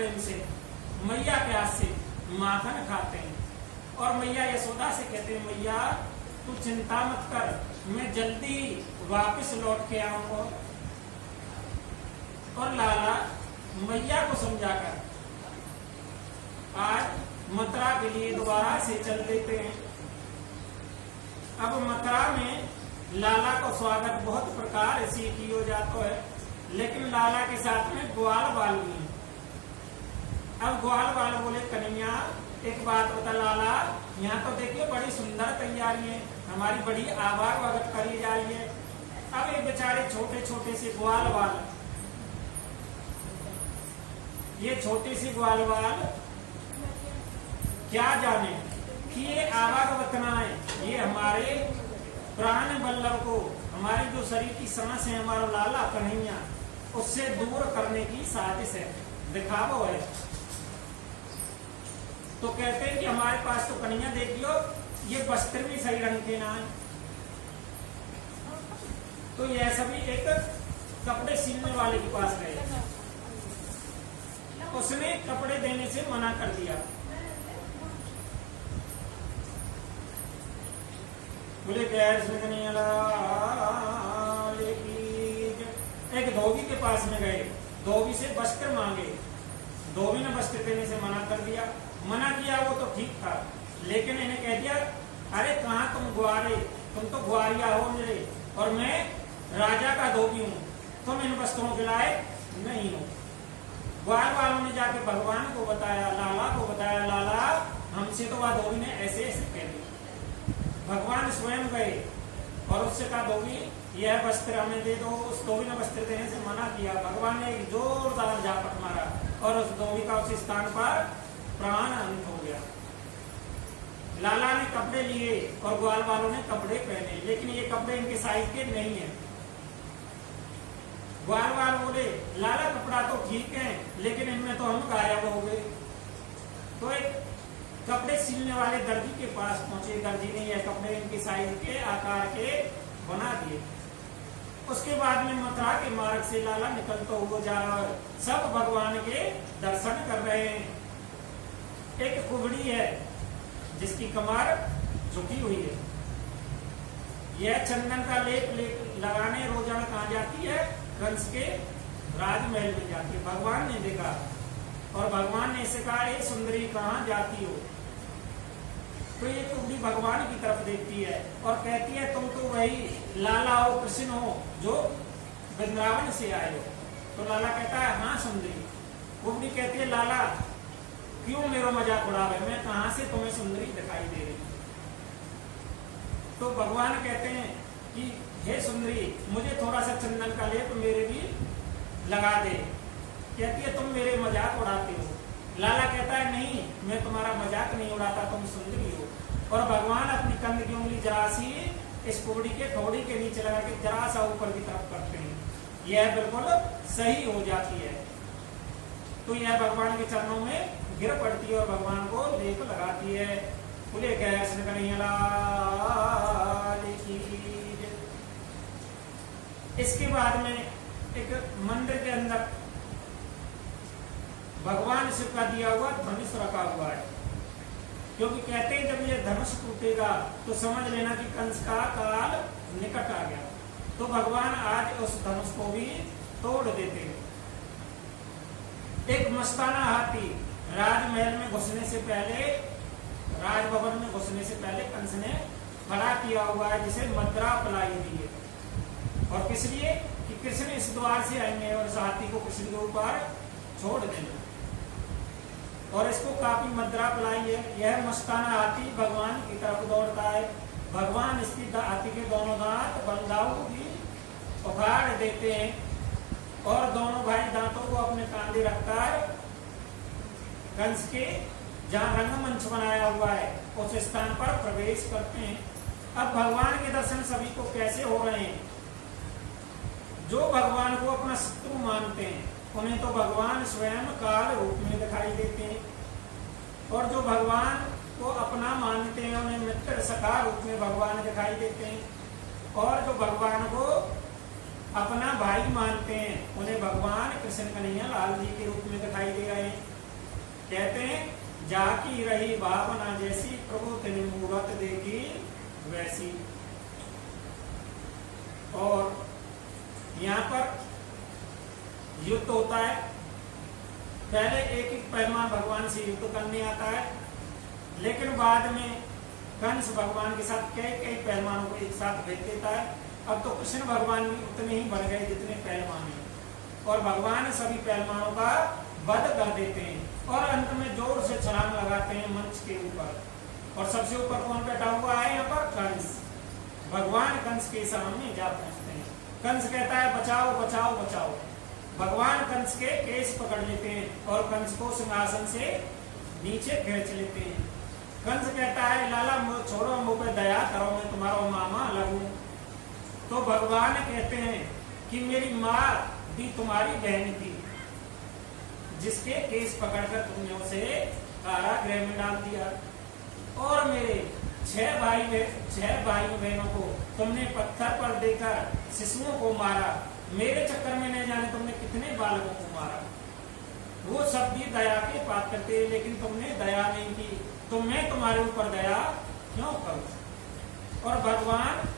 प्रेम से मैया के हाथ से माखन खाते हैं और मैया यशोदा से कहते हैं, मैया तू चिंता मत कर, मैं जल्दी वापस लौट के आऊंगा। और लाला मैया को समझाकर आज मथुरा के लिए दोबारा से चल देते हैं। अब मथुरा में लाला को स्वागत बहुत प्रकार से किया जाता है, लेकिन लाला के साथ में ग्वाल बाल भी है। अब ग्वाल बाल बोले, कन्हैया एक बात बता लाला, यहाँ तो देखिए बड़ी सुंदर तैयारी है, हमारी बड़ी आवाज वगत करी जा रही है। अब ये बेचारे छोटे छोटे से ग्वाल बाल, ये छोटे से ग्वाल बाल क्या जाने कि ये आवागवतना है, ये हमारे प्राण बल्लभ को, हमारी जो शरीर की सांस है, हमारा लाला कन्हैया, उससे दूर करने की साजिश है, दिखावा है। तो कहते हैं कि हमारे पास तो कन्हैया देखियो, ये वस्त्र भी सही रंग के ना है। तो यह सभी एक कपड़े सिलने वाले के पास गए, उसने कपड़े देने से मना कर दिया। बोले एक धोबी के पास में गए, धोबी से वस्त्र मांगे, धोबी ने वस्त्र देने से मना कर दिया। मना किया वो तो ठीक था, लेकिन इन्हें कह दिया, अरे कहाँ तुम ग्वारे, तुम तो ग्वारिया हो मेरे, और मैं राजा का धोबी हूँ, तुम इन वस्त्रों के लायक नहीं हो। ग्वाल वालों ने जाके भगवान को बताया, लाला को बताया, लाला हमसे तो वह धोबी ने ऐसे ऐसे कह दिया। भगवान स्वयं गए और उससे कहा, धोबी यह वस्त्र हमें दे दो। उस धोबी ने वस्त्र देने से मना किया। भगवान ने एक जोरदार झापट मारा और उस धोबी का उस स्थान पर प्राण अंत हो गया। लाला ने कपड़े लिए और ग्वाल वालों ने कपड़े पहने, लेकिन ये कपड़े इनके साइज के नहीं है। ग्वाल वाल बोले, लाला कपड़ा तो ठीक है, लेकिन इनमें तो हम गायब हो गए। तो एक कपड़े सिलने वाले दर्जी के पास पहुंचे, दर्जी ने यह कपड़े इनके साइज के आकार के बना दिए। उसके बाद में मथुरा के मार्ग से लाला निकलता हुआ जा रहा है, सब भगवान के दर्शन कर रहे हैं। एक कुबड़ी है जिसकी कमर झुकी हुई है, यह चंदन का लेप लगाने रोजाना कहाँ जाती है, कंस के राजमहल में जाती है। भगवान ने देखा और भगवान ने इसे कहा, ए सुंदरी कहाँ जाती हो। तो ये कुबड़ी भगवान की तरफ देखती है और कहती है, तुम तो वही लाला हो, कृष्ण हो, जो वृंदावन से आए हो। तो लाला कहता है, हाँ सुंदरी। कुबड़ी कहती है, लाला क्यों मेरा मजाक उड़ावे, मैं कहाँ से तुम्हें सुंदरी दिखाई दे रही। तो भगवान कहते हैं कि हे सुंदरी, मुझे थोड़ा सा चंदन का लेप मेरे भी लगा दे। कहती है, तुम मेरे मजाक उड़ाते हो। लाला कहता है, नहीं मैं तुम्हारा मजाक नहीं उड़ाता, तुम सुंदरी हो। और भगवान अपनी कंध की उंगली जरा सी इस कुबड़ी के ठोड़ी के नीचे लगा के जरा सा ऊपर की तरफ करते हैं, यह बिल्कुल सही हो जाती है। तो यह भगवान के चरणों में गिर पड़ती है और भगवान को लेप लगाती है। बोले कृष्ण कन्हैया लाल की। इसके बाद में एक मंदिर के अंदर भगवान शिव का दिया हुआ धनुष रखा हुआ है, क्योंकि कहते हैं जब ये धनुष टूटेगा तो समझ लेना कि कंस का काल निकट आ गया। तो भगवान आज उस धनुष को भी तोड़ देते हैं। एक मस्ताना हाथी राजमहल में घुसने से पहले, राजभवन में घुसने से पहले कंस ने खड़ा किया हुआ है, जिसे मद्रा पलाई दी है। और किस लिए कि कृष्ण इस द्वार से आएंगे और इस हाथी को कृष्ण के ऊपर छोड़ देंगे। और इसको काफी मद्रा पलाई है। यह मस्ताना हाथी भगवान की तरफ दौड़ता है। भगवान इसकी हाथी के दोनों दांत बलदाऊ भी उखाड़ देते हैं और दोनों भाई दांतों को अपने कांधे रखकर कंस के जहाँ रंगमंच बनाया हुआ है उस स्थान पर प्रवेश करते हैं। अब भगवान के दर्शन सभी को कैसे हो रहे हैं, जो भगवान को अपना शत्रु मानते हैं उन्हें तो भगवान स्वयं काल रूप में दिखाई देते हैं, और जो भगवान को अपना मानते हैं उन्हें मित्र सखा रूप में भगवान दिखाई देते हैं, और जो भगवान को अपना भाई मानते हैं उन्हें भगवान कृष्ण कन्हैया लाल जी के रूप में दिखाई दे रहे हैं। कहते हैं जाकी रही भावना जैसी, प्रभु तेरी मूरत देखी वैसी। और यहाँ पर युद्ध होता है। पहले एक एक पहलवान भगवान से युद्ध करने आता है, लेकिन बाद में कंस भगवान के साथ कई कई पहलवानों को एक साथ भेज देता है। अब तो कृष्ण भगवान भी उतने ही बढ़ गए जितने पहलवान हैं, और भगवान सभी पहलवानों का वध कर देते हैं और अंत में जोर से छलांग लगाते हैं मंच के ऊपर। और सबसे ऊपर कौन बैठा हुआ है यहाँ पर? कंस। भगवान कंस के सामने जा पहुंचते हैं। कंस कहता है बचाओ बचाओ बचाओ। भगवान कंस के केस पकड़ लेते हैं और कंस को सिंहासन से नीचे खींच लेते हैं। कंस कहता है लाला छोड़ो, मुझ पे दया करो, मैं तुम्हारा मामा लगूं। तो भगवान कहते हैं कि मेरी माँ भी तुम्हारी बहन थी, जिसके केस पकड़कर तुमने उसे कारागृह में डाल दिया, और मेरे 6 भाई बहनों को तुमने पत्थर पर देकर शिशुओं को मारा। मेरे चक्कर में नहीं जाने तुमने कितने बालकों को मारा। वो सब भी दया के पात्र थे, लेकिन तुमने दया नहीं की, तो मैं तुम्हारे ऊपर दया क्यों करूं? और भगवान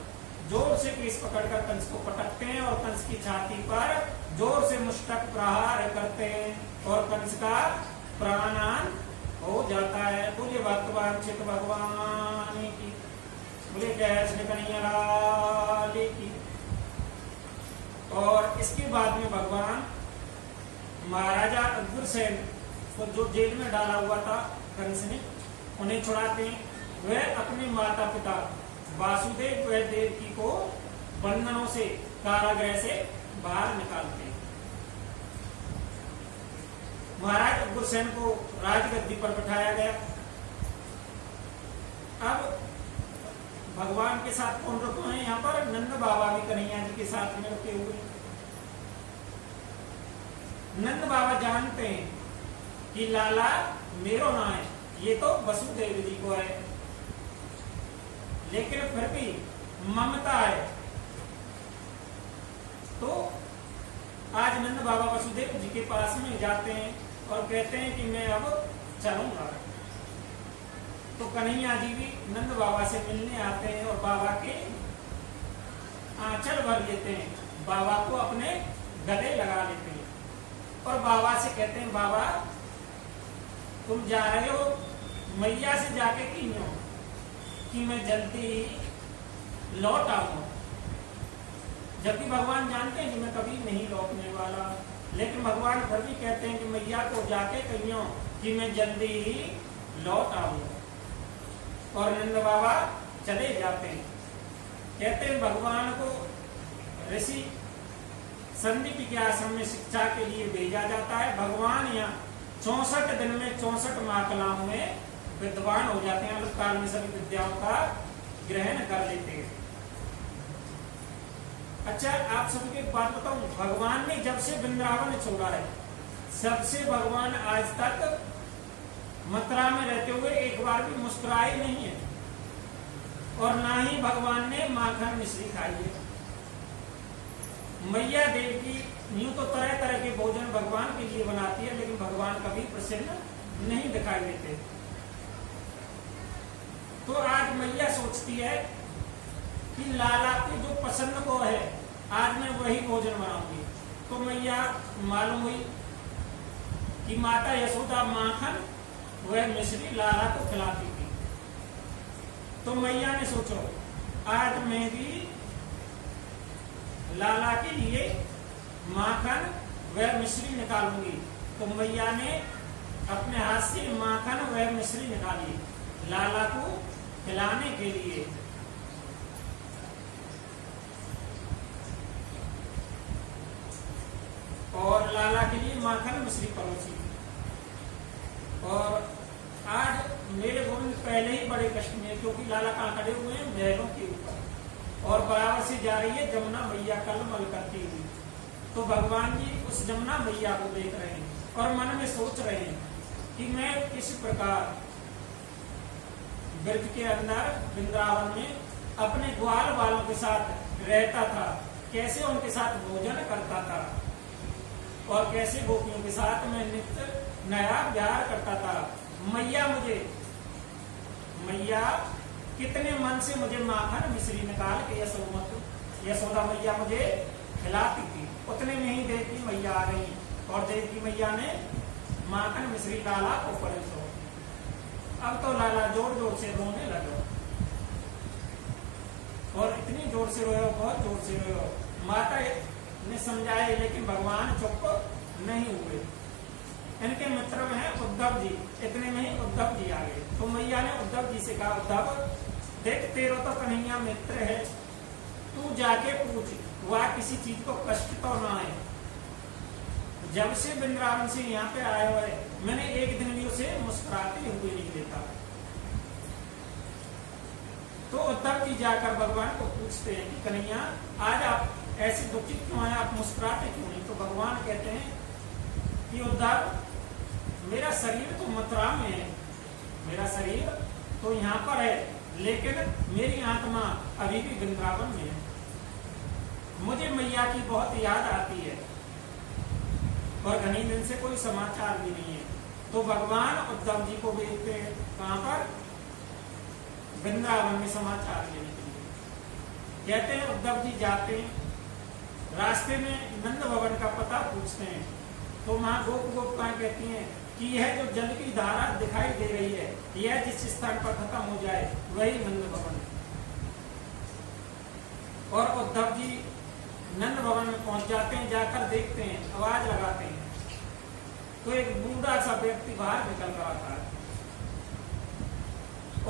जोर से केस पकड़कर कंस को पटकते हैं और कंस की छाती पर जोर से मुष्टक प्रहार करते हैं और कंस का प्राणान हो जाता है। बोले भगवान चित भगवान की, बोले जय श्री कन्हैया लाल की। और इसके बाद में भगवान महाराजा अग्रसेन को जो जेल में डाला हुआ था कंस ने, उन्हें छुड़ाते हैं। वह अपने माता पिता वासुदेव व देवकी को बंधनों से, कारागृह से बाहर निकालते हैं। महाराज अग्रसेन को राजगद्दी पर बिठाया गया। अब भगवान के साथ कौन रुके हैं? यहाँ पर नंद बाबा भी कन्हैया जी के साथ में रुके हुए। नंद बाबा जानते हैं कि लाला मेरो ना है, ये तो वसुदेव जी को है, लेकिन फिर भी ममता है। तो आज नंद बाबा वसुदेव जी के पास में जाते हैं और कहते हैं कि मैं अब चलूंगा। तो कन्हैया जी भी नंद बाबा से मिलने आते हैं और बाबा के आंचल भर लेते हैं, बाबा को अपने गले लगा लेते हैं और बाबा से कहते हैं बाबा तुम जा रहे हो, मैया से जाके क्यों कि मैं जल्दी लौट आऊंगा। जबकि भगवान जानते हैं कि मैं कभी नहीं लौटने वाला, लेकिन भगवान फिर भी कहते हैं कि मैया को जाके कहियो कि मैं जल्दी ही लौट आऊंगा। और नंद बाबा चले जाते हैं। कहते हैं भगवान को ऋषि संदीप के आश्रम में शिक्षा के लिए भेजा जाता है। भगवान यहाँ 64 दिन में 64 महाकलाओं में विद्वान हो जाते हैं, अल्प काल में सभी विद्याओं का ग्रहण कर लेते हैं। अच्छा, आप सबको एक बात बताऊं, भगवान ने जब से वृंदावन छोड़ा है, सबसे भगवान आज तक मथुरा में रहते हुए एक बार भी मुस्कुराए नहीं है, और ना ही भगवान ने माखन मिश्री खाई है। मैया देव की यूं तो तरह तरह के भोजन भगवान के लिए बनाती है, लेकिन भगवान कभी प्रसन्न नहीं दिखाई देते। तो आज मैया सोचती है कि लाला की जो पसंद को है आज मैं वही भोजन बनाऊंगी। तो मैया मालूम हुई कि माता यशोदा माखन वह मिश्री लाला को खिलाती थी। तो मैया ने सोचो आज मैं भी लाला के लिए माखन वह मिश्री निकालूंगी। तो मैया ने अपने हाथ से माखन वह मिश्री निकाली लाला को खिलाने के लिए। और लाला के लिए माखन मिश्री परोसी। और आज मेरे गोविंद पहले ही बड़े कष्ट में, क्योंकि लाला कहाँ खड़े हुए हैं? महलों के ऊपर, और बराबर से जा रही है जमुना मैया कलमल करती हुई। तो भगवान जी उस जमुना मैया को देख रहे हैं और मन में सोच रहे हैं कि मैं किस प्रकार ब्रज के अंदर वृंदावन में अपने ग्वाल वालों के साथ रहता था, कैसे उनके साथ भोजन करता था। और कैसे गोपियों के साथ मैं नित्य नया प्यार करता था। मैया कितने मन से मुझे माखन मिश्री निकाल के यशोदा मैया मुझे खिलाती थी। उतने में ही देवकी मैया आ गई और देवकी मैया ने माखन मिश्री लाला को परोसा। अब तो लाला जोर जोर से रोने लगे और इतनी जोर से रोए, बहुत जोर से रोए। माता ने समझाए लेकिन भगवान चुप नहीं हुए। इनके मित्र में है उद्धव जी। इतने में ही उद्धव जी आ गए तो मैया ने उद्धव जी से कहा, उद्धव देख तेरा तो कन्हैया मित्र है, तू जाके पूछ वह किसी चीज को कष्ट तो ना है। जब से वृंदावन से यहाँ पे आए हुए मैंने एक दिन भी उसे मुस्कुराते हुए नहीं देखा। तो उद्धव जी जाकर भगवान को पूछते हैं कि कन्हैया आज आप ऐसे दुखित क्यों हैं, आप मुस्कुराते क्यों नहीं? तो भगवान कहते हैं कि उद्धव मेरा शरीर तो मथुरा में है, मेरा शरीर तो यहाँ पर है, लेकिन मेरी आत्मा अभी भी वृंदावन में है। मुझे मैया की बहुत याद आती है और घनी दिन से कोई समाचार भी नहीं है। तो भगवान उद्धव जी को भेजते हैं कहाँ पर? वृंदावन में समाचार लेने के लिए। कहते हैं उद्धव जी जाते हैं, रास्ते में नंद भवन का पता पूछते हैं तो माँ गोपिकाएं कहती हैं कि यह जो जल की धारा दिखाई दे रही है यह जिस स्थान पर खत्म हो जाए वही नंद भवन है। और उद्धव जी नंद भवन में पहुंच जाते हैं, जाकर देखते हैं, आवाज लगाते हैं तो एक बूढ़ा सा व्यक्ति बाहर निकल कर आता है।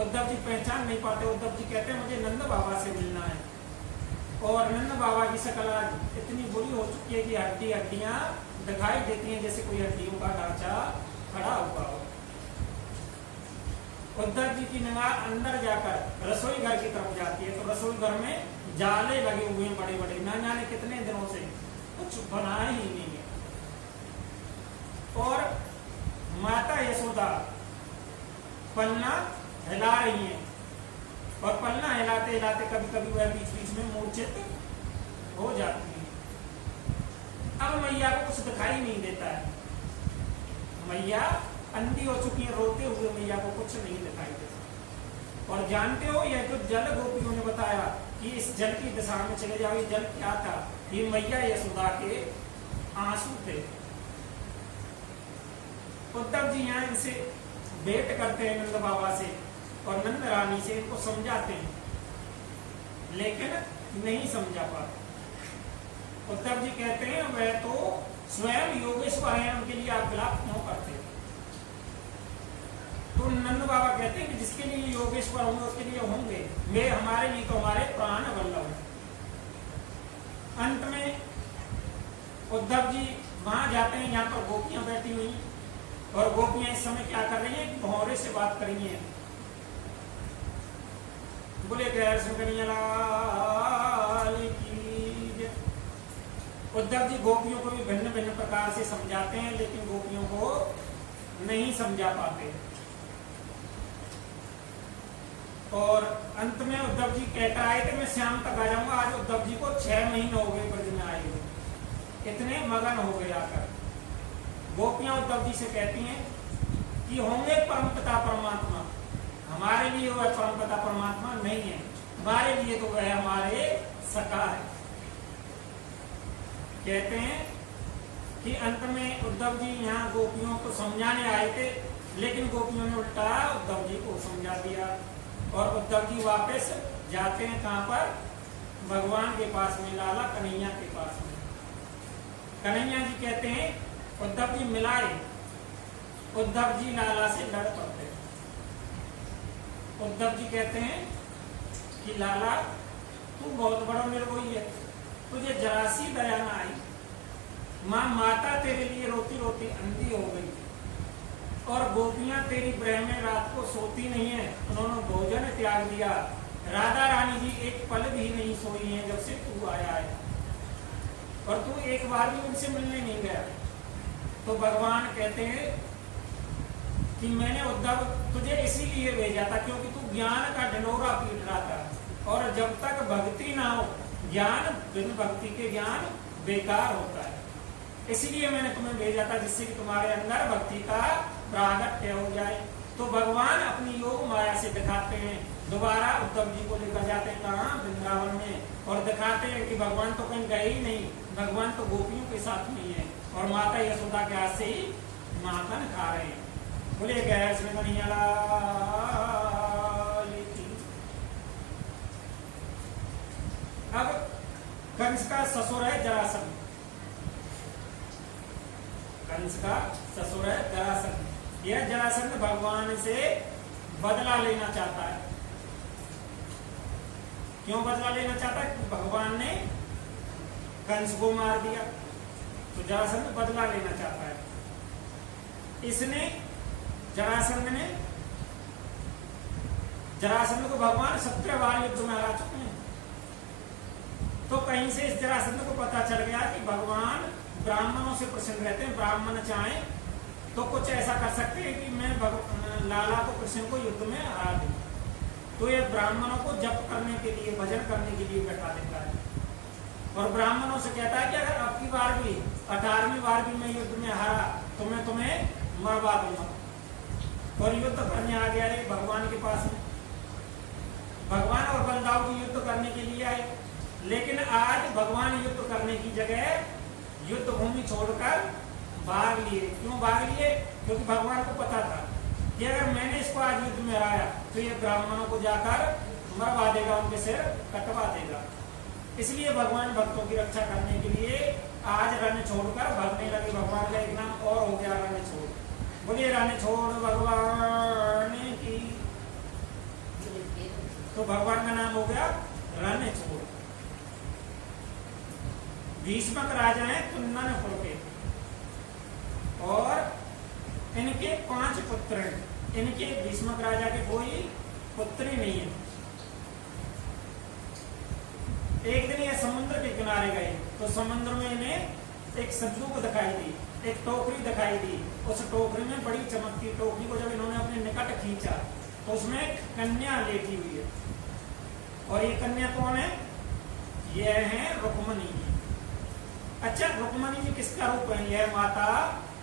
उद्धव जी पहचान नहीं पाते। उद्धव जी कहते हैं मुझे नंद बाबा से मिलना है। और नंद बाबा की शक्ल आज इतनी बुरी हो चुकी है कि हड्डियां दिखाई देती हैं जैसे कोई हड्डियों का ढांचा खड़ा हुआ हो। उद्धव जी की निगाह अंदर जाकर रसोई घर की तरफ जाती है तो रसोई घर में जाले लगे हुए हैं बड़े बड़े, ना जाने कितने दिनों से कुछ बनाए ही नहीं है। और माता यशोदा पन्ना हिला रही है और पन्ना हिलाते हिलाते कभी कभी वह बीच बीच में मूर्छित हो जाती है। अब मैया को कुछ दिखाई नहीं देता है, मैया अंधी हो चुकी है, रोते हुए मैया को कुछ नहीं दिखाई देता। और जानते हो यह जो जल गोपियों ने बताया कि इस जल की दिशा में चले जाओ, ये जल क्या था? ये मैया यशोदा के आंसू थे। उद्धव जी यहाँ इनसे भेंट करते हैं नंद बाबा से और नंद रानी से, इनको समझाते हैं लेकिन नहीं समझा पाते। उद्धव जी कहते हैं वह तो स्वयं योगेश्वर है, उनके लिए आप विलाप क्यों करते? तो नंद बाबा कहते हैं कि जिसके लिए योगेश्वर होंगे उसके लिए होंगे, वे हमारे लिए तो हमारे प्राण वल्लभ है। अंत में उद्धव जी वहां जाते हैं, यहाँ पर गोपियां बैठी हुई और गोपियां इस समय क्या कर रही हैं? भौरे से बात कर रही हैं। बोले उद्धव जी गोपियों को भी भिन्न भिन्न प्रकार से समझाते हैं लेकिन गोपियों को नहीं समझा पाते। और अंत में उद्धव जी कहकर आए थे मैं शाम तक आ जाऊंगा। आज उद्धव जी को 6 महीने हो गए ब्रज में आए हुए, इतने मगन हो गए आकर। गोपियां उद्धव जी से कहती हैं कि होंगे परमपिता परमात्मा, हमारे लिए वह परमपिता परमात्मा नहीं है, हमारे लिए तो वह हमारे सखा है। कहते हैं कि अंत में उद्धव जी यहाँ गोपियों को समझाने आए थे लेकिन गोपियों ने उल्टा उद्धव जी को समझा दिया और उद्धव जी वापस जाते हैं कहाँ पर? भगवान के पास में, लाला कन्हैया के पास में। कन्हैया जी कहते हैं उद्धव जी मिलाए, उद्धव जी लाला से लड़ पड़ते। उद्धव जी कहते हैं कि लाला तू बहुत बड़ा निर्दोषी है, तुझे जरा सी दया ना आई। माँ माता तेरे लिए रोती रोती अंधी हो गई और गोपियां तेरी ब्रह में रात को सोती नहीं है, उन्होंने भोजन त्याग दिया। राधा रानी जी एक पल भी नहीं सोई है जब से तू आया है और तू एक बार भी उनसे मिलने नहीं गया। तो भगवान कहते हैं कि मैंने उद्धव तुझे इसीलिए भेजा था क्योंकि तू ज्ञान का ढिंढोरा पीट रहा था और जब तक भक्ति ना हो, ज्ञान बिन भक्ति के ज्ञान बेकार होता है। इसीलिए मैंने तुम्हें भेजा था, जिससे कि तुम्हारे अंदर भक्ति का प्रागट्य हो जाए। तो भगवान अपनी योग माया से दिखाते हैं। दोबारा उद्धव जी को लेकर जाते हैं कहाँ, वृंदावन में, और दिखाते हैं कि भगवान तो कहीं गए ही नहीं, भगवान तो गोपियों के साथ नहीं है, और माता यशोदा के हाथ से ही माखन खा रहे हैं। बोले गैर से कन्हैया लाल की। अब कंस का ससुर है जरासंध, कंस का ससुर है जरासंध। यह जरासंध भगवान से बदला लेना चाहता है। क्यों बदला लेना चाहता है? भगवान ने कंस को मार दिया, तो जरासंध बदला लेना चाहता है। इसने जरासंध को भगवान 17 बार युद्ध में हरा चुके हैं। तो कहीं से इस जरासंध को पता चल गया कि भगवान ब्राह्मणों से प्रसन्न रहते हैं। ब्राह्मण चाहे तो कुछ ऐसा कर सकते हैं कि मैं लाला को, कृष्ण को युद्ध में हरा दूं। तो ये ब्राह्मणों को जप करने के लिए, भजन करने के लिए बैठा देता है, और ब्राह्मणों से कहता है कि अगर अब की बार भी 18वीं बार भी मैं युद्ध में हारा तो मैं तुम्हें मरवा दूंगा। और युद्ध करने आ गया है भगवान के पास में। भगवान और बलदाऊ जी युद्ध करने के लिए आए, लेकिन आज भगवान युद्ध करने की जगह युद्ध भूमि छोड़कर भाग लिए। क्यों भाग लिए? क्योंकि भगवान को पता था कि अगर मैंने इसको आज युद्ध में हराया तो ये ब्राह्मणों को जाकर मरवा देगा, उनके सिर कटवा देगा। इसलिए भगवान भक्तों की रक्षा करने के लिए आज रण छोड़कर भागने लगे। भगवान का एक नाम और हो गया रण छोड़। बोलिए रण छोड़ भगवान की। तो भगवान का नाम हो गया रण छोड़। भीष्मक राजा है कुंदनपुर के, और इनके 5 पुत्र हैं। इनके भीष्मक राजा के कोई पुत्री नहीं है। एक दिन ये समुद्र के किनारे गए, तो समुद्र में इन्हें एक संदूक दिखाई दी, एक टोकरी दिखाई दी। उस टोकरी में बड़ी चमकती टोकरी को जब इन्होंने अपने निकट खींचा तो उसमें कन्या लेटी हुई है। और ये कन्या कौन है? ये है रुक्मणी जी। अच्छा, रुक्मणी जी किसका रूप है? यह माता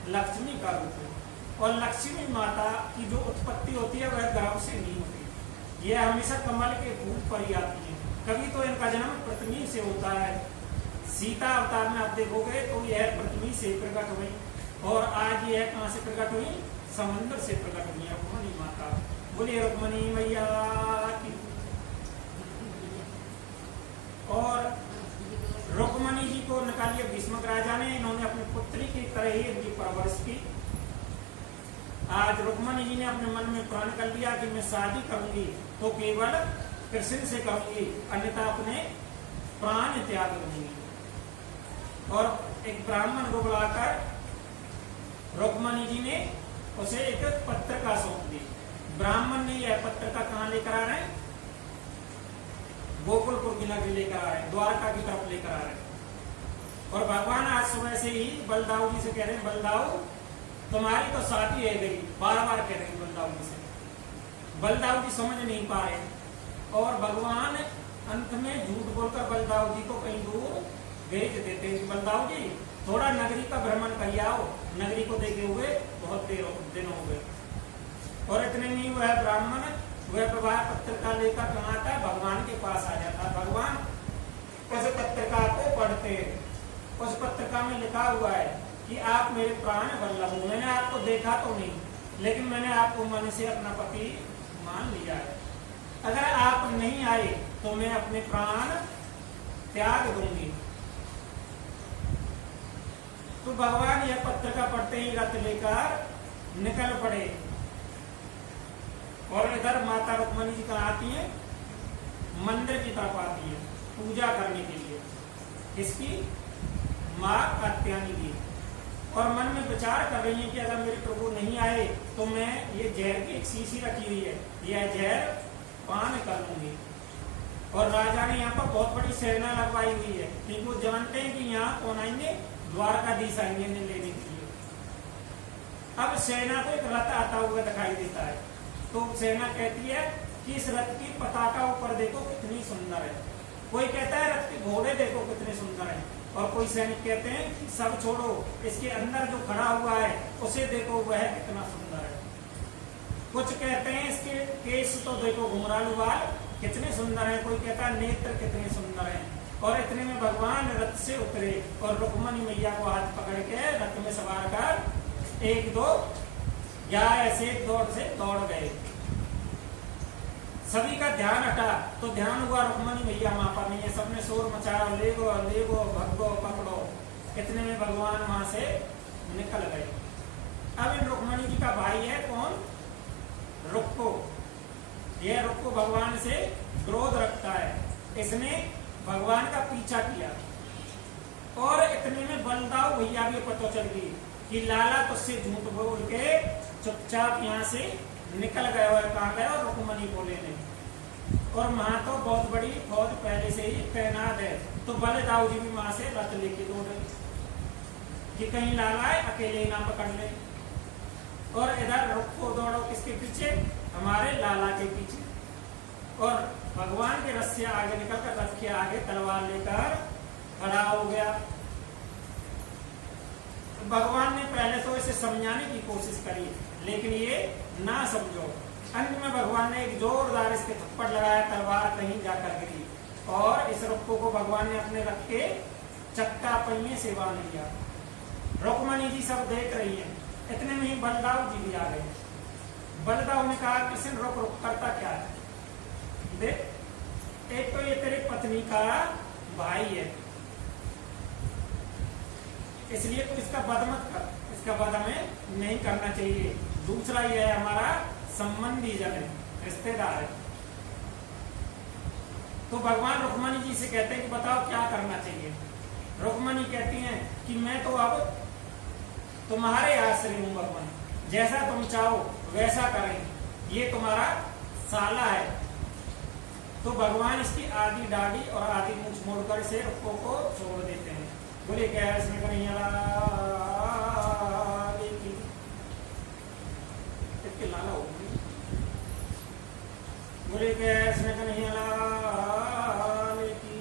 लक्ष्मी का रूप है। और लक्ष्मी माता की जो उत्पत्ति होती है वह गर्भ से नहीं होती, यह हमेशा कमल के फूल पर ही आती है। कभी तो इनका जन्म पृथ्वी से होता है। सीता अवतार में आप देखोगे तो यह पृथ्वी से प्रकट हुई, और आज यह कहाँ से प्रकट हुई? समुद्र से प्रकट हुई रुक्मणी माता। बोलिए रुक्मणी मैया की। और रुक्मणी जी को निकालिए भीष्मक राजा ने, इन्होंने अपनी पुत्री की तरह ही इनकी परवरिश की। आज रुक्मणी जी ने अपने मन में प्रण कर लिया कि मैं शादी करूंगी तो केवल कृष्ण से करूंगी, अन्यथा अपने प्राण त्याग दूंगी। और एक ब्राह्मण को बुलाकर रुक्मणी जी ने उसे एक पत्रिका सौंप दी। ब्राह्मण ने यह पत्रिका कहाँ लेकर आ रहे हैं? गोकुलपुर की नगरी लेकर आ रहे हैं, द्वारका की तरफ लेकर आ रहे हैं। और भगवान आज सुबह से ही बलदाऊ जी से कह रहे हैं, बलदाऊ तुम्हारी तो शादी है गई। बार बार कह रहे हैं बलदाऊ जी से। बलदाऊ जी समझ नहीं पा रहे, और भगवान अंत में झूठ बोलकर बलदाऊ जी को कहीं दूर भेज देते हैं। बलदाऊ जी थोड़ा नगरी का भ्रमण कर आओ, नगरी को देखे हुए बहुत दिन हो गए। और इतने में वह ब्राह्मण वह प्रवाह पत्रिका लेकर कहाँ आता है? भगवान के पास आ जाता है। भगवान उस पत्रिका को पढ़ते, उस पत्रिका में लिखा हुआ है कि आप मेरे प्राण वल्लभ हो। मैंने आपको देखा तो नहीं, लेकिन मैंने आपको मन से अपना पति मान लिया है। अगर आप नहीं आए तो मैं अपने प्राण त्याग दूंगी। तो भगवान यह पत्रिका पढ़ते ही रथ लेकर निकल पड़े। और इधर माता रुक्मणी जी कहाँ आती है? मंदिर की तरफ आती है पूजा करने के लिए। इसकी माँ कात्यायनी की। और मन में विचार कर रही है कि अगर मेरे प्रभु नहीं आए तो मैं ये जहर की एक शीशी रखी हुई है, यह जहर पान कर लूंगी। और राजा ने यहाँ पर बहुत बड़ी सेना लगवाई हुई है, क्योंकि वो जानते हैं कि यहाँ कौन आएंगे? द्वारकाधीश आएंगे इन्हें लेने के लिए। अब सेना को एक रथ आता हुआ दिखाई देता है, तो सेना कहती है कि इस रथ की पताका ऊपर देखो कितनी सुंदर है। कोई कहता है रथ के घोड़े देखो कितने सुंदर हैं। और कोई सैनिक कहते हैं कि सब छोड़ो, इसके अंदर जो खड़ा हुआ है उसे देखो, वह कितना सुंदर है। कुछ कहते हैं इसके केस तो देखो, घुंघरालू बाल कितने सुंदर हैं। कोई कहता है नेत्र कितने सुंदर हैं। और इतने में भगवान रथ से उतरे और रुक्मणी मैया को हाथ पकड़ के रथ में सवार कर 1 2 या ऐसे दौड़ से दौड़ गए। सभी का ध्यान हटा तो ध्यान हुआ रुक्मणी मैया वहां पर नहीं है। सबने शोर मचाया, ले गो भगो पकड़ो। इतने में भगवान वहां से निकल गए। अब इन रुक्मणी जी का भाई है कौन? रुक्को। यह रुक्को भगवान से क्रोध रखता है। इसने भगवान का पीछा किया और इतने में बलदाऊ भैया भी पता चल गई कि लाला तुझसे झूठ बोल के चुपचाप यहाँ से निकल गए और कहा गए और रुक्मणी बोले नहीं। और वहां तो बहुत बड़ी फौज पहले से ही तैनात है। तो बलदाऊ जी भी वहां से रथ लेके दौड़े कि कहीं लाला है अकेले ही ना पकड़ ले। और इधर रुक्को दौड़ो किसके पीछे? हमारे लाला के पीछे। और भगवान के रथ से आगे निकलकर रथ के आगे तलवार लेकर खड़ा हो गया। भगवान ने पहले तो इसे समझाने की कोशिश करी, लेकिन ये ना समझो। अंत में भगवान ने एक जोरदार इसके थप्पड़ लगाया, तलवार कहीं जाकर गिरी और इस रुक्को को भगवान ने अपने रथ के चक्का पहिए से बांध लिया। रुक्मणी जी सब देख रही है। इतने में ही बलदाऊ जी भी आ गए। बलदाऊ ने कहा कृष्ण रुक रुक करता क्या है? देख, एक तो ये तेरी पत्नी का भाई है, इसलिए तो इसका वध मत कर, इसका वध हमें नहीं करना चाहिए। दूसरा ये है हमारा संबंधी जन है, रिश्तेदार है। तो भगवान रुक्मणी जी से कहते हैं कि बताओ क्या करना चाहिए। रुक्मणी कहती हैं कि मैं तो अब तुम्हारे आश्रय हूं भगवान, जैसा तुम चाहो वैसा करें। ये तुम्हारा साला है। तो भगवान इसकी आधी दाढ़ी और आधी मूंछ मोड़कर इसे रुक्को को छोड़ देते हैं। बोले क्या इसमें कन्हैया लाला हो गई। बोले क्या इसमें कन्हैया की।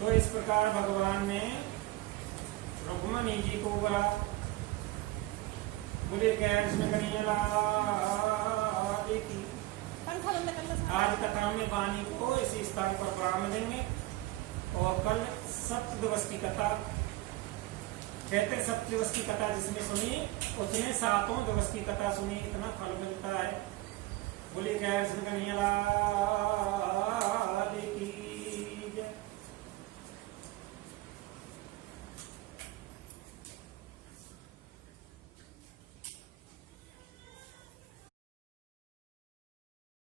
तो इस प्रकार भगवान ने रुक्मणी जी को बोला, बोले क्या इसमें कन्हैया की। आज कथा में वाणी को इसी स्थान पर विराम देंगे और कल सप्त दिवस की कथा, कहते सप्त दिवस की कथा जिसने सुनी उसने 7 दिवस की कथा सुनी, इतना फल मिलता है। बोले क्या इसमें कन्हैया